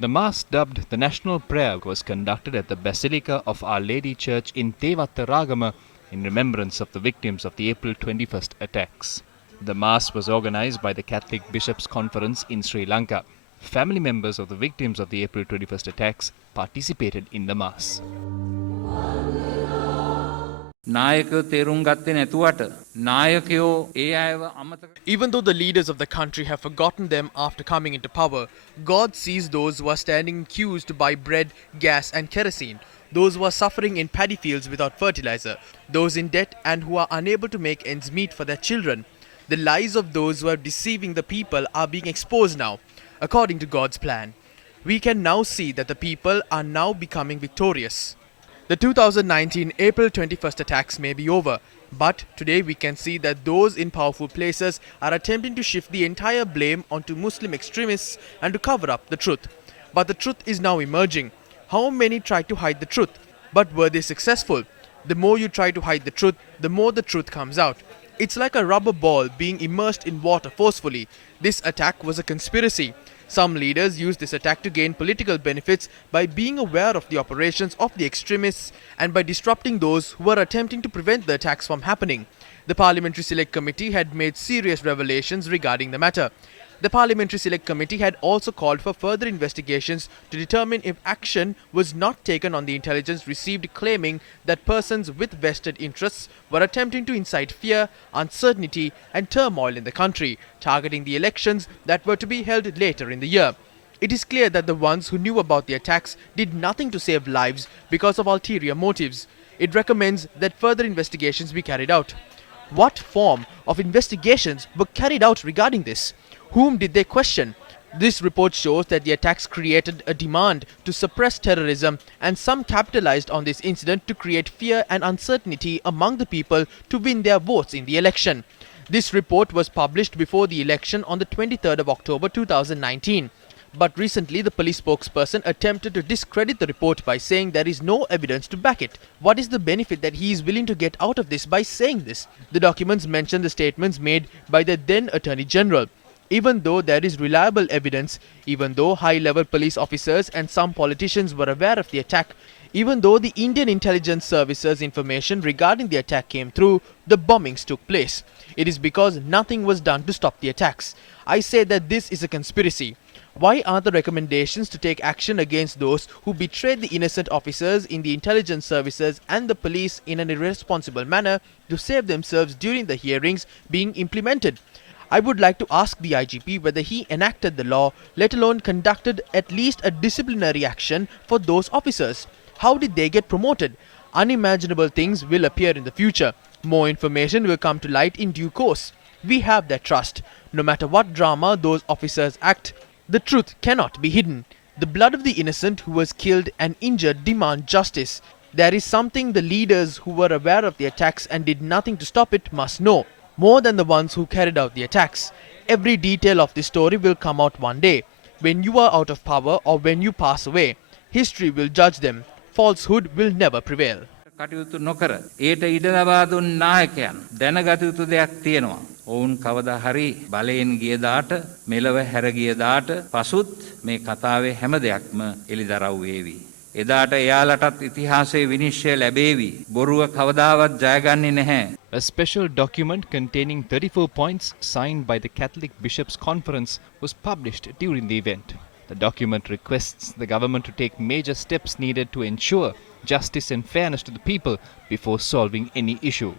The Mass, dubbed the National Prayer, was conducted at the Basilica of Our Lady Church in Tevattaragama in remembrance of the victims of the April 21st attacks. The Mass was organized by the Catholic Bishops' Conference in Sri Lanka. Family members of the victims of the April 21st attacks participated in the Mass. Even though the leaders of the country have forgotten them after coming into power, God sees those who are standing accused by bread, gas and kerosene, those who are suffering in paddy fields without fertilizer, those in debt and who are unable to make ends meet for their children. The lies of those who are deceiving the people are being exposed now, according to God's plan. We can now see that the people are now becoming victorious. The 2019 April 21st attacks may be over, but today we can see that those in powerful places are attempting to shift the entire blame onto Muslim extremists and to cover up the truth. But the truth is now emerging. How many tried to hide the truth? But were they successful? The more you try to hide the truth, the more the truth comes out. It's like a rubber ball being immersed in water forcefully. This attack was a conspiracy. Some leaders used this attack to gain political benefits by being aware of the operations of the extremists and by disrupting those who were attempting to prevent the attacks from happening. The Parliamentary Select Committee had made serious revelations regarding the matter. The Parliamentary Select Committee had also called for further investigations to determine if action was not taken on the intelligence received claiming that persons with vested interests were attempting to incite fear, uncertainty and turmoil in the country, targeting the elections that were to be held later in the year. It is clear that the ones who knew about the attacks did nothing to save lives because of ulterior motives. It recommends that further investigations be carried out. What form of investigations were carried out regarding this? Whom did they question? This report shows that the attacks created a demand to suppress terrorism, and some capitalized on this incident to create fear and uncertainty among the people to win their votes in the election. This report was published before the election on the 23rd of October 2019. But recently, the police spokesperson attempted to discredit the report by saying there is no evidence to back it. What is the benefit that he is willing to get out of this by saying this? The documents mention the statements made by the then Attorney General. Even though there is reliable evidence, even though high-level police officers and some politicians were aware of the attack, even though the Indian intelligence services information regarding the attack came through, the bombings took place. It is because nothing was done to stop the attacks. I say that this is a conspiracy. Why are the recommendations to take action against those who betrayed the innocent officers in the intelligence services and the police in an irresponsible manner to save themselves during the hearings being implemented? I would like to ask the IGP whether he enacted the law, let alone conducted at least a disciplinary action for those officers. How did they get promoted? Unimaginable things will appear in the future. More information will come to light in due course. We have their trust. No matter what drama those officers act, the truth cannot be hidden. The blood of the innocent who was killed and injured demand justice. There is something the leaders who were aware of the attacks and did nothing to stop it must know. More than the ones who carried out the attacks. Every detail of this story will come out one day. When you are out of power or when you pass away, history will judge them. Falsehood will never prevail. කටයුතු නොකර ඒට ඉඩ ලබා දුන් නායකයන් දැනගත යුතු දෙයක් තියෙනවා. ඔවුන් කවදා හරි බලයෙන් ගිය දාට මෙලව හැර ගිය දාට පසුත් මේ කතාවේ හැම දෙයක්ම එලිදරව් වේවි. එදාට එයාලටත් ඉතිහාසයේ විනිශ්චය ලැබේවි. බොරුව කවදාවත් ජයගන්නේ නැහැ. A special document containing 34 points signed by the Catholic Bishops' Conference was published during the event. The document requests the government to take major steps needed to ensure justice and fairness to the people before solving any issue.